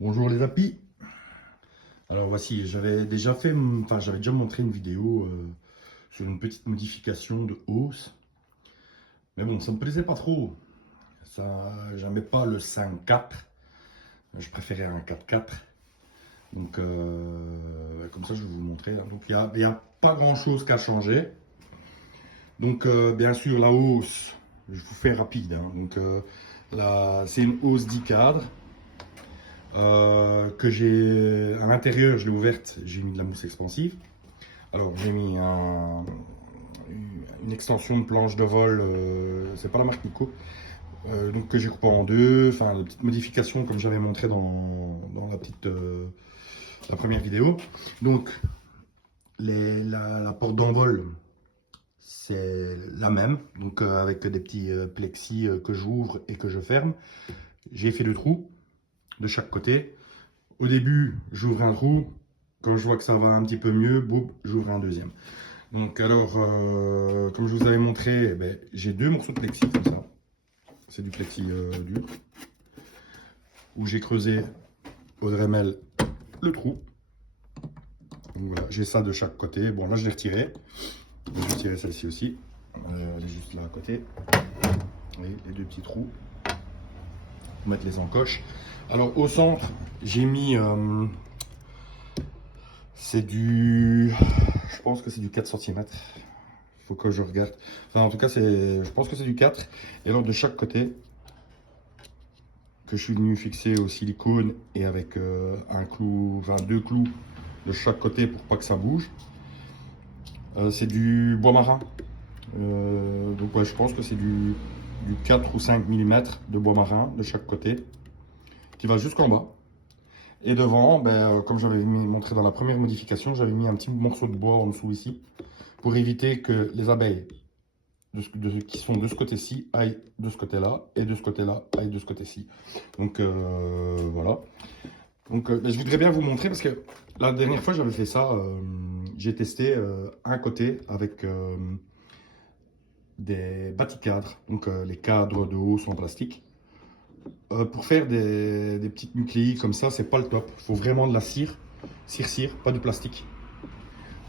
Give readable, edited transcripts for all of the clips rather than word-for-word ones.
Bonjour les apis. Alors voici, j'avais déjà montré une vidéo sur une petite modification de hausse. Mais bon, ça me plaisait pas trop. Ça, j'aimais pas le 5-4. Je préférais un 4-4. Donc comme ça, je vais vous montrer, hein. Donc il y a pas grand chose qu'à changer. Donc bien sûr la hausse, je vous fais rapide, hein. Donc c'est une hausse 10 cadres. Que j'ai à l'intérieur, je l'ai ouverte, j'ai mis de la mousse expansive. Alors j'ai mis une extension de planche de vol, c'est pas la marque Nico, donc que j'ai coupé en deux, enfin la petite modification comme j'avais montré dans la première vidéo. Donc la porte d'envol c'est la même, donc avec des petits plexis que j'ouvre et que je ferme. J'ai fait deux trous de chaque côté. Au début, j'ouvre un trou. Quand je vois que ça va un petit peu mieux, boum, j'ouvre un deuxième. Donc alors, comme je vous avais montré, j'ai deux morceaux de plexi comme ça. C'est du plexi dur. Où j'ai creusé au Dremel le trou. Donc voilà, j'ai ça de chaque côté. Bon, là, je l'ai retiré. Je vais retirer celle-ci aussi. Elle est juste là à côté. Et les deux petits trous. Pour mettre les encoches. Alors, au centre, j'ai mis... c'est du... Je pense que c'est du 4 cm. Il faut que je regarde. Enfin, en tout cas, je pense que c'est du 4. Et alors, de chaque côté, que je suis venu fixer au silicone et avec un clou, enfin deux clous de chaque côté pour pas que ça bouge. C'est du bois marin. Donc, ouais, je pense que c'est du 4 ou 5 mm de bois marin de chaque côté qui va jusqu'en bas. Et devant, comme j'avais montré dans la première modification, j'avais mis un petit morceau de bois en dessous ici pour éviter que les abeilles qui sont de ce côté-ci aillent de ce côté-là et de ce côté-là aillent de ce côté-ci. Donc voilà. Donc je voudrais bien vous montrer parce que la dernière fois j'avais fait ça, j'ai testé un côté avec des bâticadres, donc les cadres de hausse en plastique. Pour faire des petites nucléies comme ça, c'est pas le top. Il faut vraiment de la cire, pas du plastique.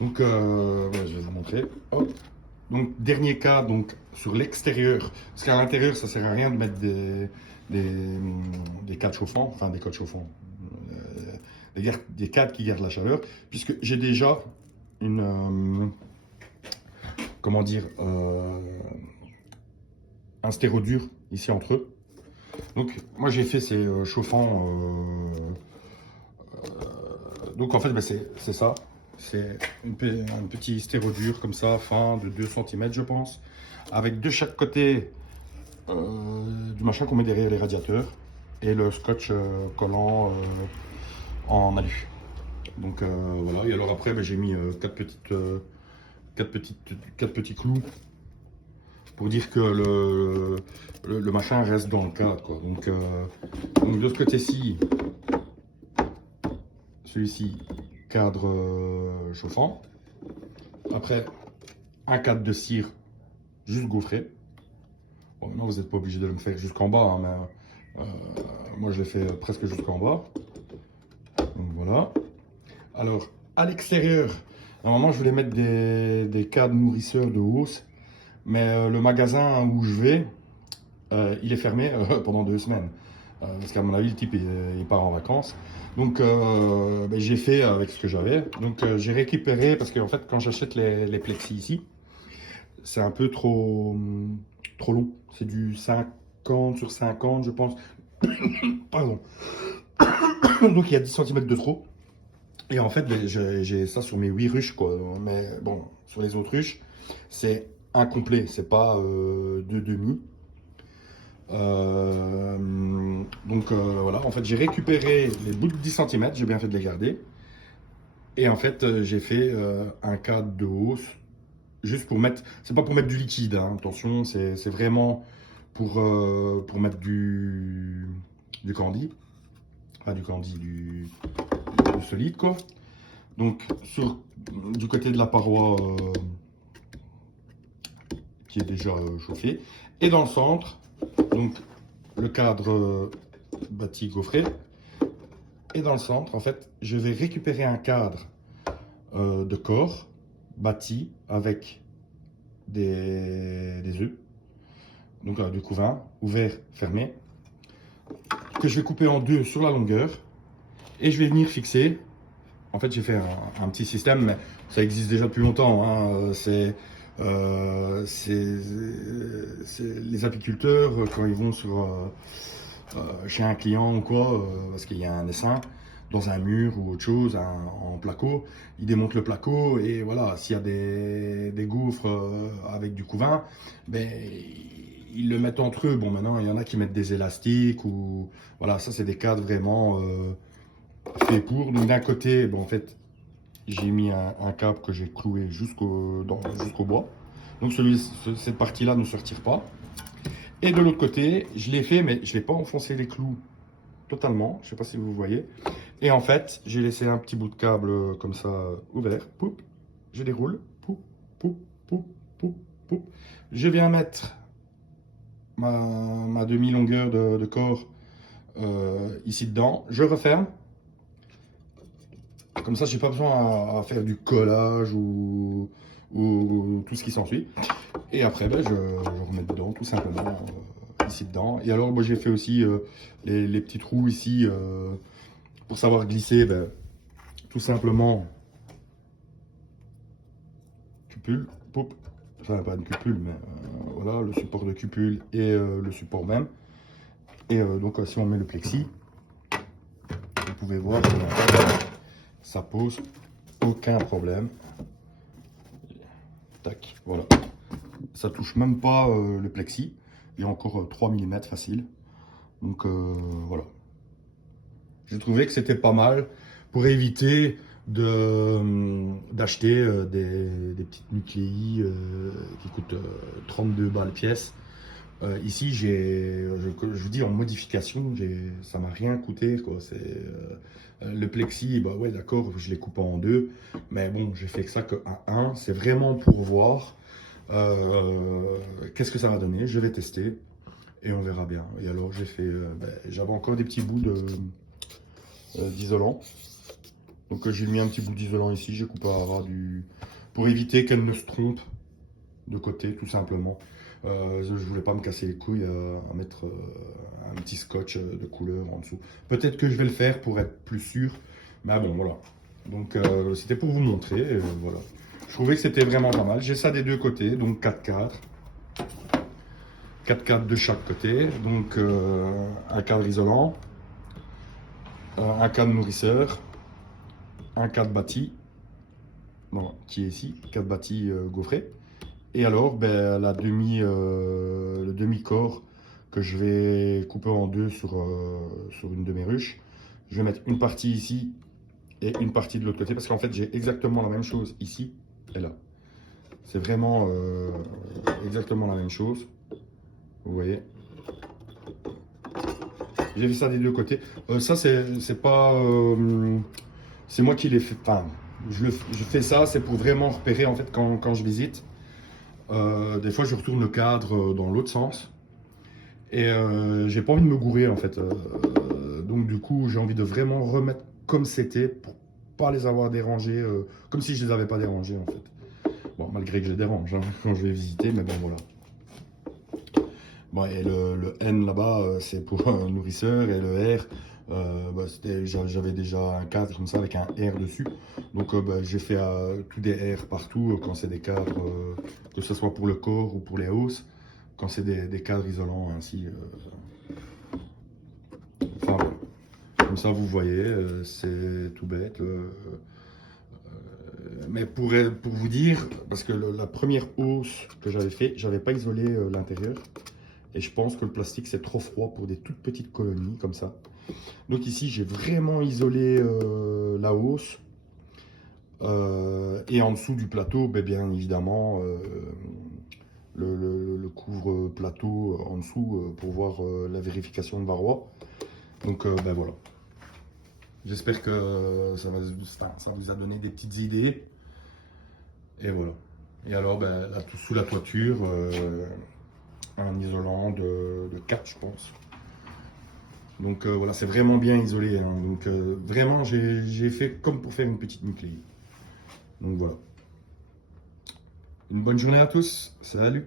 Donc voilà, je vais vous montrer. Hop. Donc dernier cas, donc sur l'extérieur, parce qu'à l'intérieur ça sert à rien de mettre des cadres chauffants, enfin des cadres chauffants, des cadres qui gardent la chaleur, puisque j'ai déjà une, comment dire, un stéro dur ici entre eux. Donc moi j'ai fait ces chauffants, donc en fait c'est ça. C'est un petit stéro dur comme ça, fin de 2 cm je pense, avec de chaque côté du machin qu'on met derrière les radiateurs et le scotch collant en alu. Donc voilà, et alors après j'ai mis 4 petits clous pour dire que le machin reste dans le cadre, quoi. Donc de ce côté-ci, celui-ci, cadre chauffant. Après, un cadre de cire juste gaufré. Bon, maintenant, vous n'êtes pas obligé de le faire jusqu'en bas, hein, mais moi, je l'ai fait presque jusqu'en bas. Donc voilà. Alors, à l'extérieur, normalement, je voulais mettre des cadres nourrisseurs de hausse, mais le magasin où je vais, il est fermé pendant 2 semaines. Parce qu'à mon avis, le type il part en vacances. Donc j'ai fait avec ce que j'avais. Donc j'ai récupéré, parce qu'en fait, quand j'achète les plexis ici, c'est un peu trop long. C'est du 50 sur 50, je pense. Pardon. Donc il y a 10 cm de trop. Et en fait, j'ai ça sur mes 8 ruches, quoi. Mais bon, sur les autres ruches, c'est incomplet. C'est pas de demi. Voilà, en fait j'ai récupéré les bouts de 10 cm, j'ai bien fait de les garder. Et en fait j'ai fait un cadre de hausse, juste pour mettre, c'est pas pour mettre du liquide, hein, attention, c'est vraiment pour mettre du candy, enfin du solide quoi. Donc du côté de la paroi qui est déjà chauffée, et dans le centre, donc le cadre bâti gaufré, Et dans le centre, en fait, je vais récupérer un cadre de corps bâti avec des œufs, donc du couvain, ouvert, fermé, que je vais couper en deux sur la longueur et je vais venir fixer. En fait, j'ai fait un petit système, mais ça existe déjà depuis longtemps, hein. C'est les apiculteurs, quand ils vont chez un client ou quoi, parce qu'il y a un essaim dans un mur ou autre chose, en placo, ils démontent le placo et voilà, s'il y a des gaufres avec du couvain, ben, ils le mettent entre eux. Bon, maintenant, il y en a qui mettent des élastiques ou voilà, ça c'est des cadres vraiment faits pour. Donc d'un côté, bon, en fait, j'ai mis un câble que j'ai cloué jusqu'au bois. Donc cette partie-là ne se retire pas. Et de l'autre côté, je l'ai fait, mais je n'ai pas enfoncé les clous totalement. Je ne sais pas si vous voyez. Et en fait, j'ai laissé un petit bout de câble comme ça ouvert. Poup, je déroule. Poup, poup, poup, poup, poup. Je viens mettre ma demi-longueur de corps ici dedans. Je referme. Comme ça, j'ai pas besoin à faire du collage ou tout ce qui s'ensuit. Et après, ben, je remets dedans, tout simplement, ici dedans. Et alors, moi, j'ai fait aussi les petits trous ici pour savoir glisser, ben, tout simplement, cupule, poup. Enfin, pas une cupule, mais voilà, le support de cupule et le support même. Et donc, si on met le plexi, vous pouvez voir que ça pose aucun problème. Tac, voilà. Ça touche même pas le plexi. Il y a encore 3 mm facile. Donc voilà. J'ai trouvé que c'était pas mal pour éviter d'acheter des petites nucléi qui coûtent 32 balles pièce. Ici, je vous dis en modification, ça m'a rien coûté, quoi. Le plexi, bah ouais, d'accord, je l'ai coupé en deux, mais bon, j'ai fait que ça qu'à un. C'est vraiment pour voir qu'est-ce que ça va donner. Je vais tester et on verra bien. Et alors, j'avais encore des petits bouts d'isolant. Donc, j'ai mis un petit bout d'isolant ici. J'ai coupé à ras pour éviter qu'elle ne se trompe de côté, tout simplement. Je voulais pas me casser les couilles à mettre un petit scotch de couleur en dessous. Peut-être que je vais le faire pour être plus sûr, mais bon, voilà. Donc c'était pour vous montrer, voilà. Je trouvais que c'était vraiment pas mal. J'ai ça des deux côtés, donc 4 cadres. 4 cadres de chaque côté, donc un cadre isolant, un cadre nourrisseur, un cadre bâti, bon, qui est ici, cadre bâti gaufré. Et alors, ben, le demi-corps que je vais couper en deux sur une de mes ruches. Je vais mettre une partie ici et une partie de l'autre côté parce qu'en fait, j'ai exactement la même chose ici et là. C'est vraiment exactement la même chose. Vous voyez. J'ai fait ça des deux côtés. Ça, c'est pas... c'est moi qui l'ai fait. Enfin, je fais ça, c'est pour vraiment repérer en fait quand je visite. Des fois, je retourne le cadre dans l'autre sens. Et j'ai pas envie de me gourer en fait. Donc du coup, j'ai envie de vraiment remettre comme c'était pour pas les avoir dérangés, comme si je les avais pas dérangés en fait. Bon, malgré que je les dérange hein, quand je vais visiter, mais bon voilà. Bon, et le N là-bas, c'est pour un nourrisseur, et le R, bah, j'avais déjà un cadre comme ça avec un R dessus. Donc bah, j'ai fait tout des R partout quand c'est des cadres, que ce soit pour le corps ou pour les hausses, quand c'est des cadres isolants ainsi. Enfin voilà. Comme ça vous voyez, c'est tout bête. Mais pour vous dire, parce que la première hausse que j'avais fait, j'avais pas isolé l'intérieur. Et je pense que le plastique c'est trop froid pour des toutes petites colonies comme ça. Donc ici j'ai vraiment isolé la hausse. Et en dessous du plateau, ben, bien évidemment, le couvre-plateau en dessous pour voir la vérification de varroa. Donc ben voilà. J'espère que ça vous a donné des petites idées. Et voilà. Et alors, ben, là, sous la toiture, un isolant de 4, je pense. Donc voilà, c'est vraiment bien isolé. Hein. Donc vraiment, j'ai fait comme pour faire une petite nucléaire. Donc voilà. Une bonne journée à tous. Salut.